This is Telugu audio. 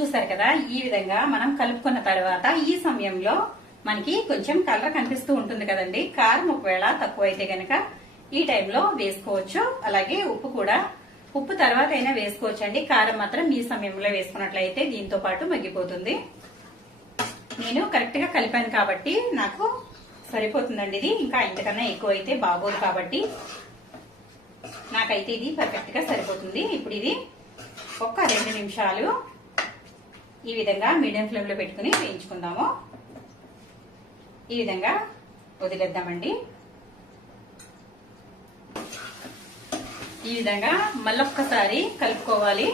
చూసారు కదా, ఈ విధంగా మనం కలుపుకున్న తర్వాత ఈ సమయంలో మనకి కొంచెం కలర్ కనిపిస్తూ ఉంటుంది కదండి. కారం ఒకవేళ తక్కువ అయితే గనక ఈ టైంలో వేసుకోవచ్చు. అలాగే ఉప్పు కూడా, ఉప్పు తర్వాత అయినా వేసుకోవచ్చు అండి. కారం మాత్రం ఈ సమయంలో వేసుకున్నట్లయితే దీంతో పాటు మగ్గిపోతుంది. నేను కరెక్ట్ గా కలిపాను కాబట్టి నాకు సరిపోతుందండి. ఇది ఇంకా ఇంతకన్నా ఎక్కువ అయితే బాగోదు కాబట్టి నాకైతే ఇది పర్ఫెక్ట్ గా సరిపోతుంది. ఇప్పుడు ఇది ఒక 2 నిమిషాలు ఈ విధంగా మీడియం ఫ్లేమ్ లో పెట్టుకుని వేయించుకుందాము. ఈ విధంగా వదిలేద్దామండి. ఈ విధంగా మళ్ళొక్కసారి కలుపుకోవాలి.